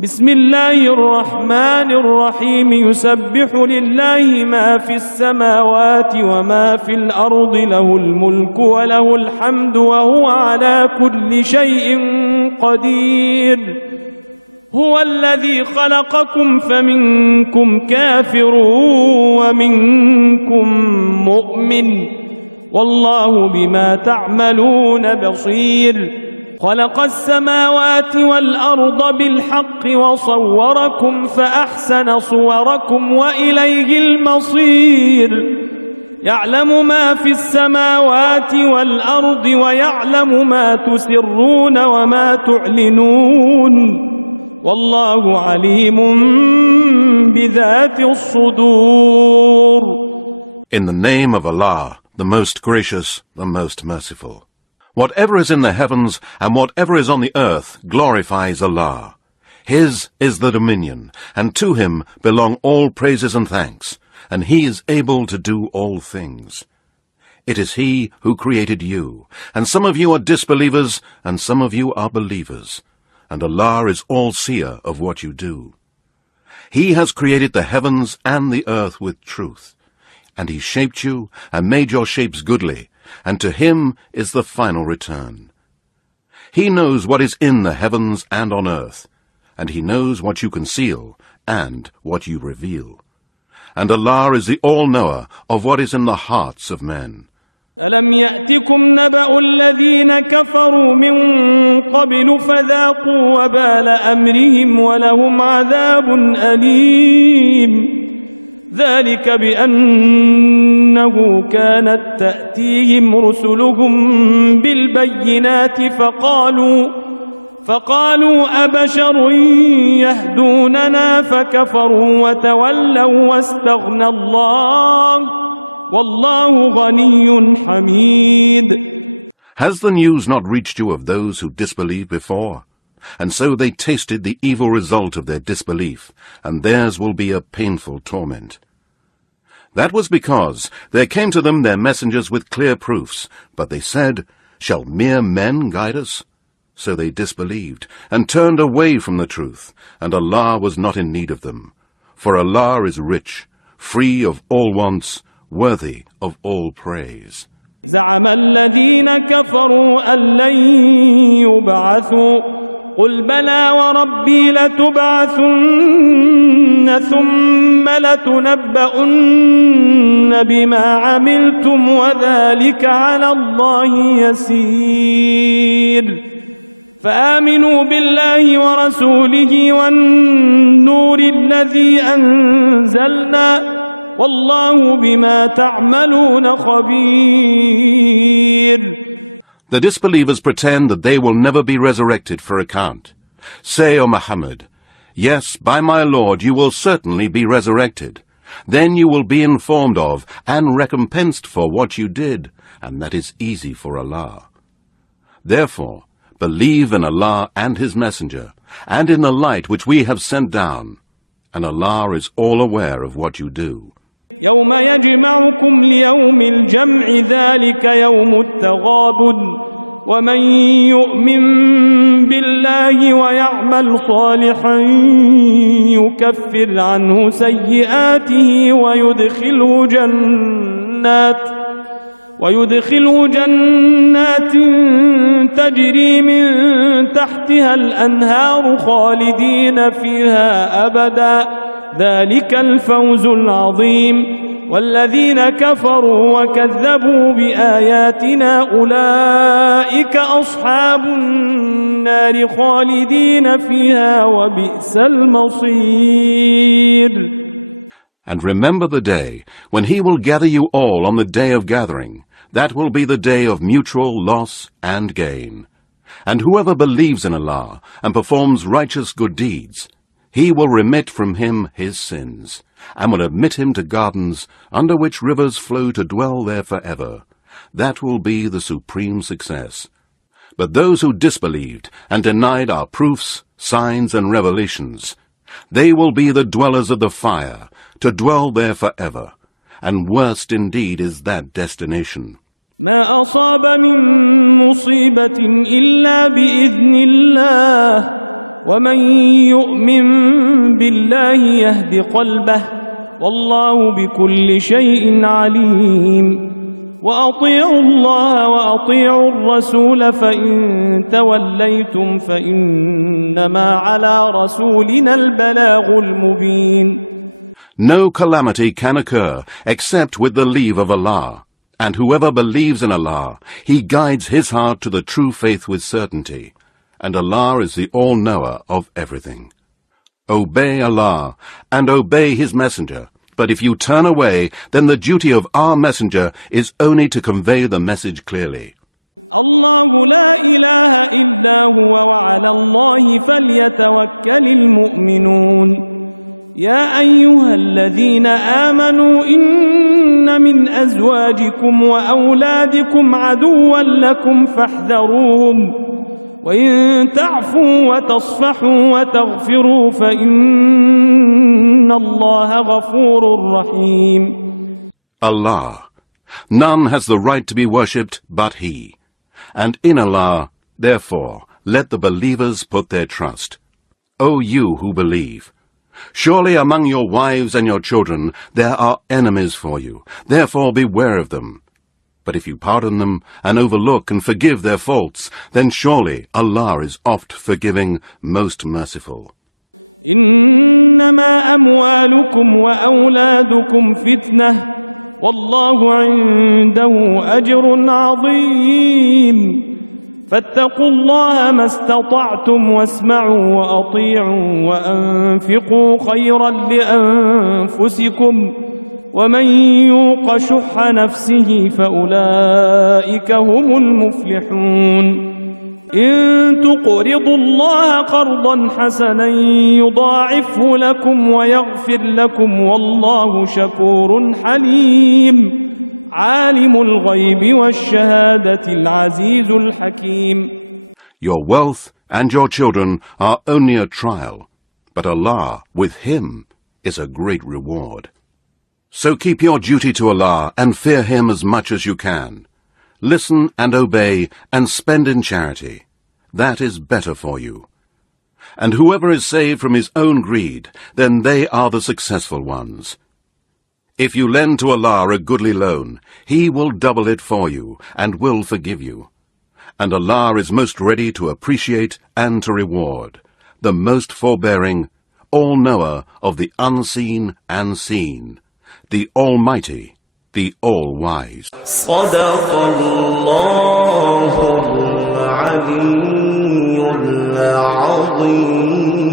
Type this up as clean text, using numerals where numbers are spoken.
بسم الله الرحمن الرحيم يسبح لله ما في السماوات وما في الأرض له الملك وله الحمد وهو على كل شيء قدير هو الذي خلقكم فمنكم كافر ومنكم مؤمن والله بما تعملون بصير خلق السماوات والأرض بالحق وصوركم فأحسن صوركم وإليه المصير يعلم ما في السماوات والأرض ويعلم ما تسرون وما تعلنون والله عليم بذات الصدور. In the name of Allah, the most gracious, the most merciful. Whatever is in the heavens and whatever is on the earth glorifies Allah. His is the dominion, and to him belong all praises and thanks, and he is able to do all things. It is he who created you, and some of you are disbelievers, and some of you are believers, and Allah is all-seer of what you do. He has created the heavens and the earth with truth, and he shaped you and made your shapes goodly, and to him is the final return. He knows what is in the heavens and on earth, and he knows what you conceal and what you reveal. And Allah is the all-knower of what is in the hearts of men. ألم يأتكم نبأ الذين كفروا من قبل فذاقوا وبال أمرهم ولهم عذاب أليم ذلك بأنه كانت تأتيهم رسلهم بالبينات فقالوا أبشر يهدوننا فكفروا وتولوا واستغنى الله والله غني حميد. Has the news not reached you of those who disbelieved before? And so they tasted the evil result of their disbelief, and theirs will be a painful torment. That was because there came to them their messengers with clear proofs, but they said, "Shall mere men guide us?" So they disbelieved, and turned away from the truth, and Allah was not in need of them. For Allah is rich, free of all wants, worthy of all praise. زعم الذين كفروا أن لن يبعثوا قل بلى وربي لتبعثن ثم لتنبؤن بما عملتم وذلك على الله يسير فآمنوا بالله ورسوله والنور الذي أنزلنا والله بما تعملون خبير. The disbelievers pretend that they will never be resurrected for account. Say, O Muhammad, yes, by my Lord, you will certainly be resurrected. Then you will be informed of and recompensed for what you did, and that is easy for Allah. Therefore, believe in Allah and His Messenger, and in the light which we have sent down, and Allah is all aware of what you do. يوم يجمعكم ليوم الجمع ذلك يوم التغابن ومن يؤمن بالله ويعمل صالحا يكفر عنه سيئاته ويدخله جنات تجري من تحتها الأنهار خالدين فيها أبدا ذلك الفوز العظيم والذين كفروا وكذبوا بآياتنا أولئك أصحاب النار خالدين فيها وبئس المصير. And remember the day when He will gather you all on the day of gathering. That will be the day of mutual loss and gain. And whoever believes in Allah and performs righteous good deeds, He will remit from him his sins, and will admit him to gardens under which rivers flow to dwell there forever. That will be the supreme success. But those who disbelieved and denied our proofs, signs, and revelations, they will be the dwellers of the fire, to dwell there forever. And worst indeed is that destination. ما أصاب من مصيبة إلا بإذن الله ومن يؤمن بالله يهد قلبه والله بكل شيء عليم وأطيعوا الله وأطيعوا الرسول فإن توليتم فإنما على رسولنا البلاغ المبين. No calamity can occur except with the leave of Allah, and whoever believes in Allah, He guides his heart to the true faith with certainty, and Allah is the all-knower of everything. Obey Allah, and obey His Messenger, but if you turn away, then the duty of our Messenger is only to convey the message clearly. الله لا إله إلا هو وعلى الله فليتوكل المؤمنون. يا أيها الذين آمنوا إن من أزواجكم وأولادكم عدوا لكم فاحذروهم وإن تعفوا وتصفحوا وتغفروا فإن الله غفور رحيم. Allah. None has the right to be worshipped but He. And in Allah, therefore, let the believers put their trust. O you who believe! Surely among your wives and your children there are enemies for you. Therefore beware of them. But if you pardon them and overlook and forgive their faults, then surely Allah is oft forgiving, most merciful. إنما أموالكم وأولادكم فتنة والله عنده أجر عظيم فاتقوا الله ما استطعتم واسمعوا وأطيعوا وأنفقوا خيرا لأنفسكم ومن يوق شح نفسه فأولئك هم المفلحون. إن تقرضوا الله قرضا حسنا يضاعفه لكم ويغفر لكم والله شكور حليم عالم الغيب والشهادة العزيز الحكيم. Your wealth and your children are only a trial, but Allah, with Him, is a great reward. So keep your duty to Allah and fear Him as much as you can. Listen and obey and spend in charity. That is better for you. And whoever is saved from his own greed, then they are the successful ones. If you lend to Allah a goodly loan, He will double it for you and will forgive you. And Allah is most ready to appreciate and to reward, the most forbearing, all-knower of the unseen and seen, the Almighty, the All-Wise. صدق الله العلي العظيم.